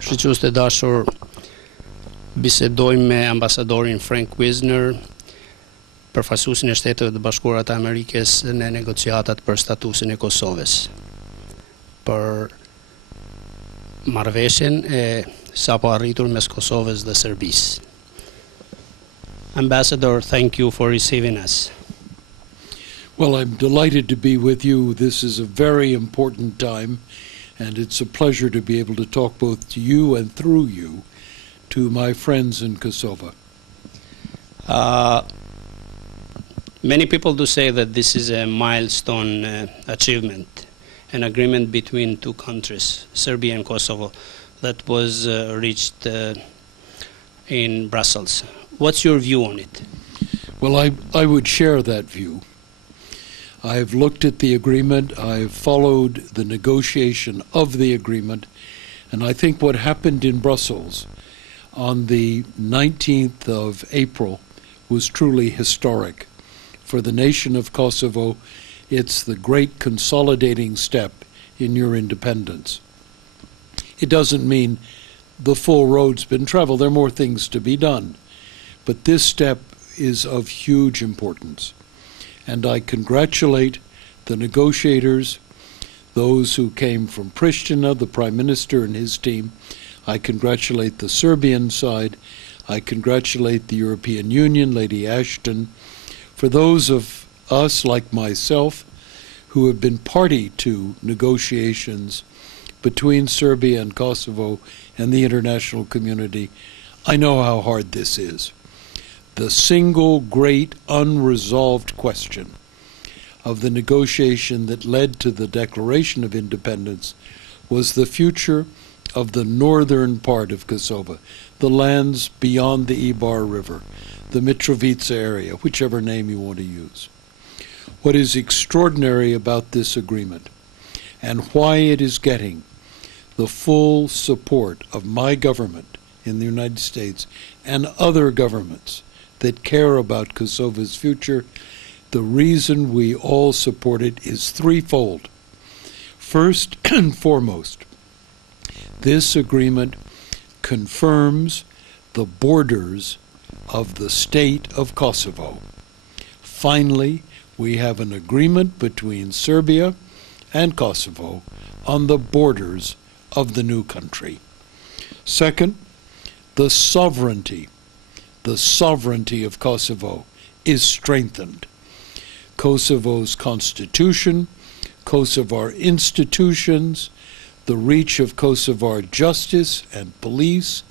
Shqyqyes të dashur, bisedojmë me ambasadorin Frank Wisner, përfaqësuesin e Shteteve të Bashkuara të Amerikës në negociatat për statusin e Kosovës, për marreveshjen e sapo arritur mes Kosovës dhe Serbisë. Ambassador, thank you for receiving us. Well, I'm delighted to be with you. This is a very important time, and it's a pleasure to be able to talk both to you and through you to my friends in Kosovo. Many people do say that this is a milestone achievement, an agreement between two countries, Serbia and Kosovo, that was reached in Brussels. What's your view on it? Well, I would share that view. I've looked at the agreement, I've followed the negotiation of the agreement, and I think what happened in Brussels on the 19th of April was truly historic. For the nation of Kosovo, it's the great consolidating step in your independence. It doesn't mean the full road's been traveled. There are more things to be done. But this step is of huge importance. And I congratulate the negotiators, those who came from Pristina, the Prime Minister and his team. I congratulate the Serbian side. I congratulate the European Union, Lady Ashton. For those of us, like myself, who have been party to negotiations between Serbia and Kosovo and the international community, I know how hard this is. The single great unresolved question of the negotiation that led to the Declaration of Independence was the future of the northern part of Kosovo, the lands beyond the Ibar River, the Mitrovica area, whichever name you want to use. What is extraordinary about this agreement and why it is getting the full support of my government in the United States and other governments that care about Kosovo's future, the reason we all support it is threefold. First and foremost, this agreement confirms the borders of the state of Kosovo. Finally, we have an agreement between Serbia and Kosovo on the borders of the new country. Second, the sovereignty of Kosovo is strengthened. Kosovo's constitution, Kosovar institutions, the reach of Kosovar justice and police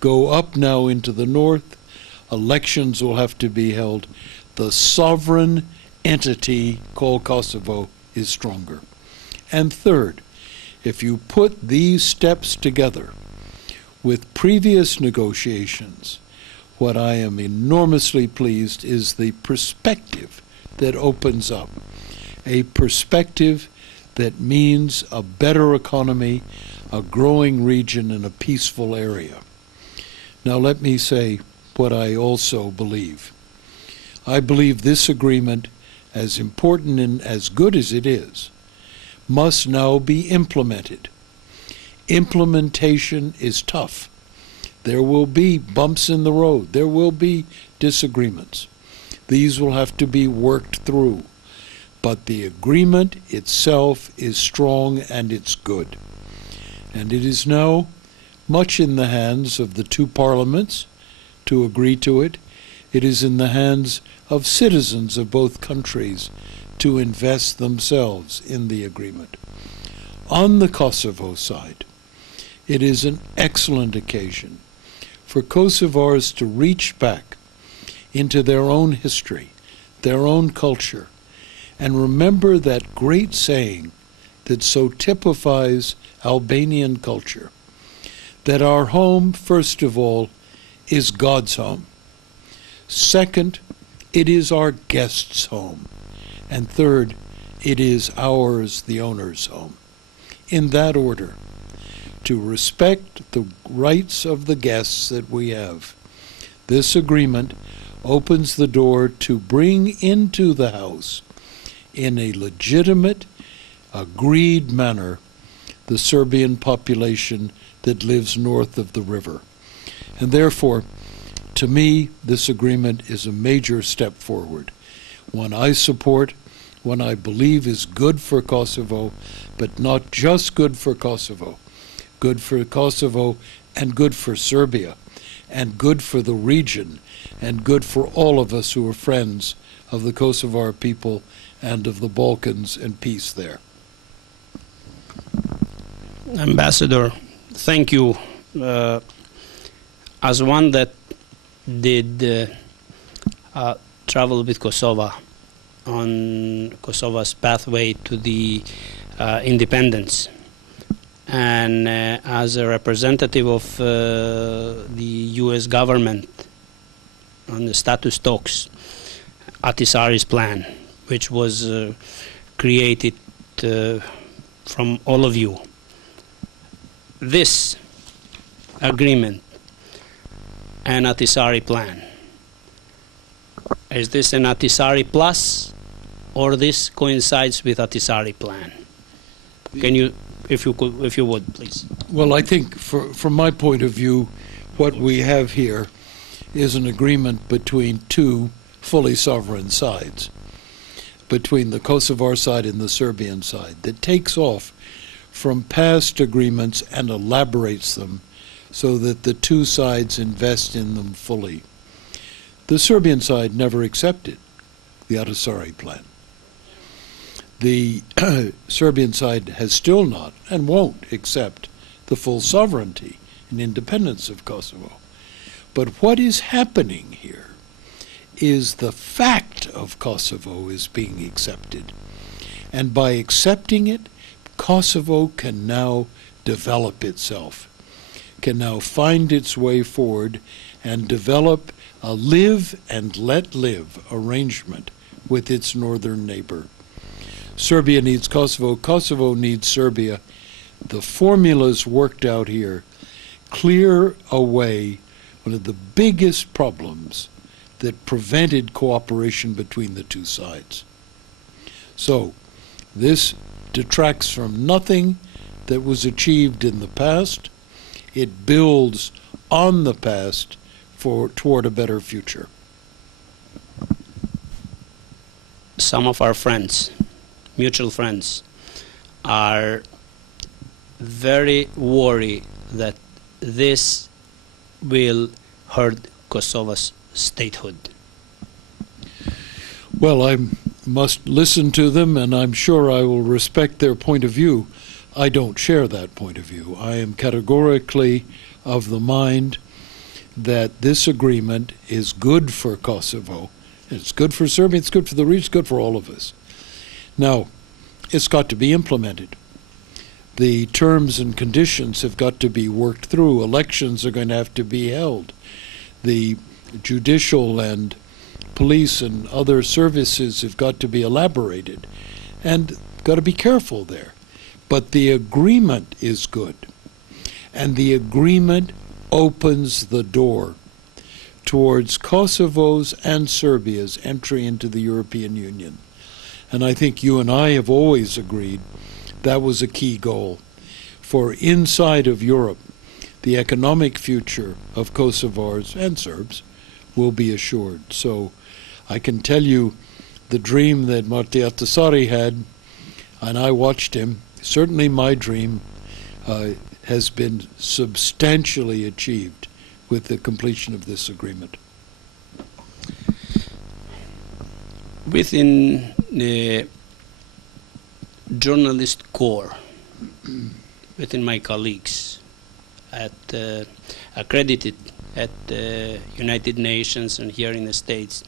go up now into the north. Elections will have to be held. The sovereign entity called Kosovo is stronger. And third, if you put these steps together with previous negotiations, what I am enormously pleased is the perspective that opens up, a perspective that means a better economy, a growing region, and a peaceful area. Now let me say what I also believe. I believe this agreement, as important and as good as it is, must now be implemented. Implementation is tough. There will be bumps in the road. There will be disagreements. These will have to be worked through. But the agreement itself is strong and it's good. And it is now much in the hands of the two parliaments to agree to it. It is in the hands of citizens of both countries to invest themselves in the agreement. On the Kosovo side, it is an excellent occasion for Kosovars to reach back into their own history, their own culture, and remember that great saying that so typifies Albanian culture, that our home, first of all, is God's home. Second, it is our guest's home. And third, it is ours, the owner's home. In that order, to respect the rights of the guests that we have, this agreement opens the door to bring into the house, in a legitimate, agreed manner, the Serbian population that lives north of the river. And therefore, to me, this agreement is a major step forward, one I support, one I believe is good for Kosovo, but not just good for Kosovo and good for Serbia, and good for the region, and good for all of us who are friends of the Kosovar people and of the Balkans and peace there. Ambassador, thank you. As one that did travel with Kosovo on Kosovo's pathway to the independence, and as a representative of the U.S. government on the status talks, Ahtisaari's plan, which was created from all of you. This agreement and Ahtisaari plan, is this an Ahtisaari plus, or this coincides with Ahtisaari plan? Can you, if you would, please? Well, I think from my point of view, what we have here is an agreement between two fully sovereign sides, between the Kosovar side and the Serbian side, that takes off from past agreements and elaborates them so that the two sides invest in them fully. The Serbian side never accepted the Ahtisaari plan. The Serbian side has still not and won't accept the full sovereignty and independence of Kosovo. But what is happening here is the fact of Kosovo is being accepted. And by accepting it, Kosovo can now develop itself, can now find its way forward and develop a live and let live arrangement with its northern neighbor. Serbia needs Kosovo, Kosovo needs Serbia. The formulas worked out here clear away one of the biggest problems that prevented cooperation between the two sides. So this detracts from nothing that was achieved in the past. It builds on the past toward a better future. Some of our friends, mutual friends, are very worried that this will hurt Kosovo's statehood. Well, I must listen to them, and I'm sure I will respect their point of view. I don't share that point of view. I am categorically of the mind that this agreement is good for Kosovo. It's good for Serbia, it's good for the region, it's good for all of us. Now, it's got to be implemented. The terms and conditions have got to be worked through. Elections are going to have to be held. The judicial and police and other services have got to be elaborated. And got to be careful there. But the agreement is good. And the agreement opens the door towards Kosovo's and Serbia's entry into the European Union. And I think you and I have always agreed that was a key goal. For inside of Europe, the economic future of Kosovars and Serbs will be assured. So I can tell you the dream that Marti Ahtisaari had, and I watched him, certainly my dream has been substantially achieved with the completion of this agreement. Within the journalist corps, within my colleagues accredited at the United Nations and here in the States,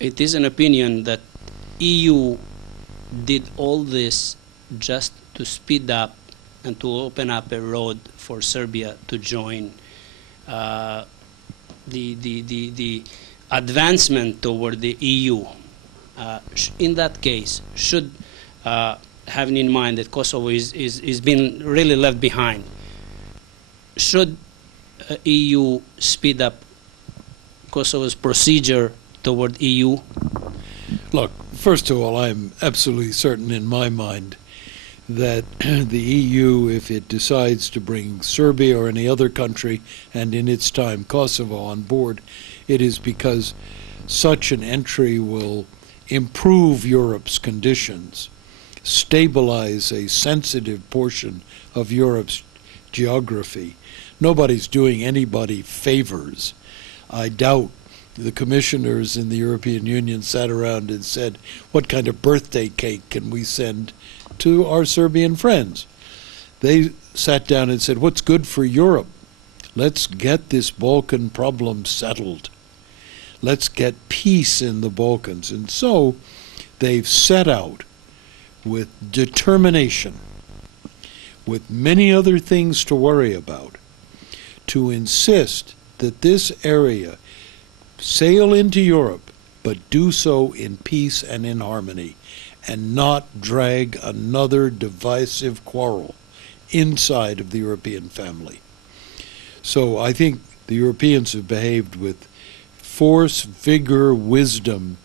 it is an opinion that EU did all this just to speed up and to open up a road for Serbia to join the advancement toward the EU. In that case, should having in mind that Kosovo is being really left behind, should EU speed up Kosovo's procedure toward EU? Look, first of all, I'm absolutely certain in my mind that the EU, if it decides to bring Serbia or any other country, and in its time Kosovo, on board, it is because such an entry will improve Europe's conditions, stabilize a sensitive portion of Europe's geography. Nobody's doing anybody favors. I doubt the commissioners in the European Union sat around and said, what kind of birthday cake can we send to our Serbian friends? They sat down and said, what's good for Europe? Let's get this Balkan problem settled. Let's get peace in the Balkans. And so they've set out with determination, with many other things to worry about, to insist that this area sail into Europe, but do so in peace and in harmony, and not drag another divisive quarrel inside of the European family. So I think the Europeans have behaved with force, vigor, wisdom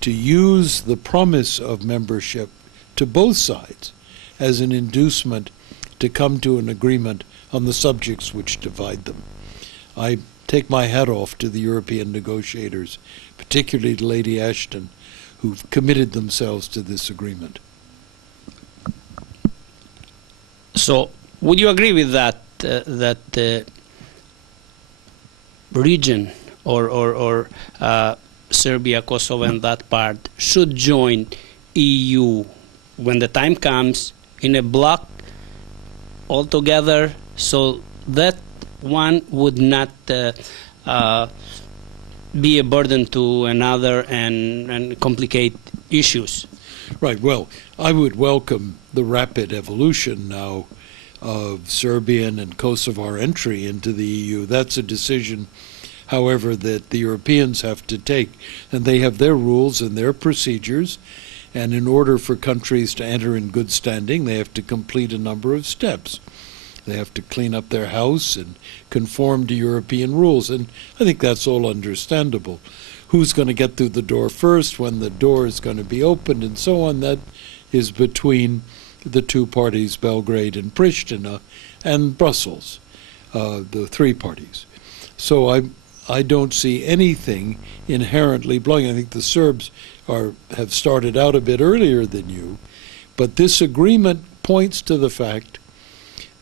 to use the promise of membership to both sides as an inducement to come to an agreement on the subjects which divide them. I take my hat off to the European negotiators, particularly to Lady Ashton, who've committed themselves to this agreement. So, would you agree with that, that the region or Serbia, Kosovo, and that part should join EU when the time comes in a bloc altogether, so that one would not be a burden to another and complicate issues? Right. Well, I would welcome the rapid evolution now of Serbian and Kosovar entry into the EU. That's a decision, however, that the Europeans have to take, and they have their rules and their procedures, and in order for countries to enter in good standing, they have to complete a number of steps. They have to clean up their house and conform to European rules, and I think that's all understandable. Who's going to get through the door first, when the door is going to be opened, and so on, that is between the two parties, Belgrade and Pristina, and Brussels, the three parties. So I don't see anything inherently blowing. I think the Serbs have started out a bit earlier than you, but this agreement points to the fact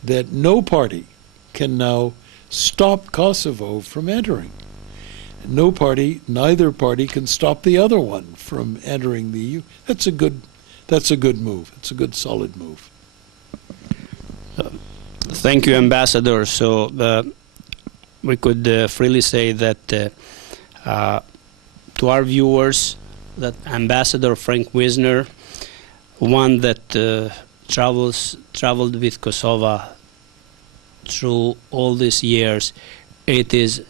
that no party can now stop Kosovo from entering. No party, neither party can stop the other one from entering the EU. That's a good move. It's a good, solid move. Thank you, Ambassador. So we could freely say that to our viewers, that Ambassador Frank Wisner, one that traveled with Kosovo through all these years, it is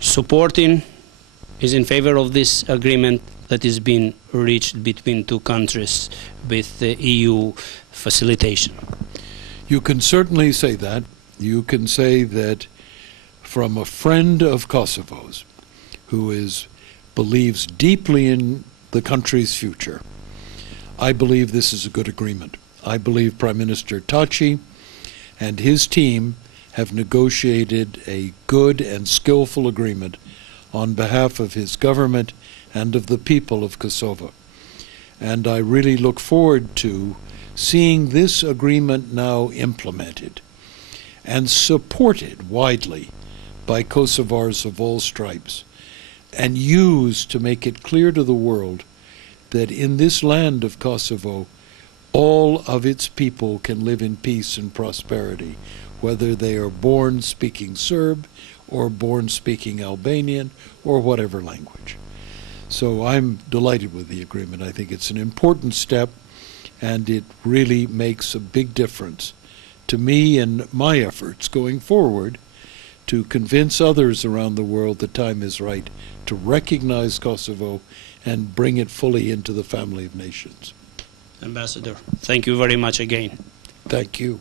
supporting, is in favor of this agreement that is being reached between two countries with the EU facilitation. You can certainly say that. You can say that from a friend of Kosovo's who believes deeply in the country's future. I believe this is a good agreement. I believe Prime Minister Taci and his team have negotiated a good and skillful agreement on behalf of his government and of the people of Kosovo. And I really look forward to seeing this agreement now implemented and supported widely by Kosovars of all stripes, and used to make it clear to the world that in this land of Kosovo, all of its people can live in peace and prosperity, whether they are born speaking Serb or born speaking Albanian or whatever language. So I'm delighted with the agreement. I think it's an important step, and it really makes a big difference to me and my efforts going forward to convince others around the world the time is right to recognize Kosovo and bring it fully into the family of nations. Ambassador, thank you very much again. Thank you.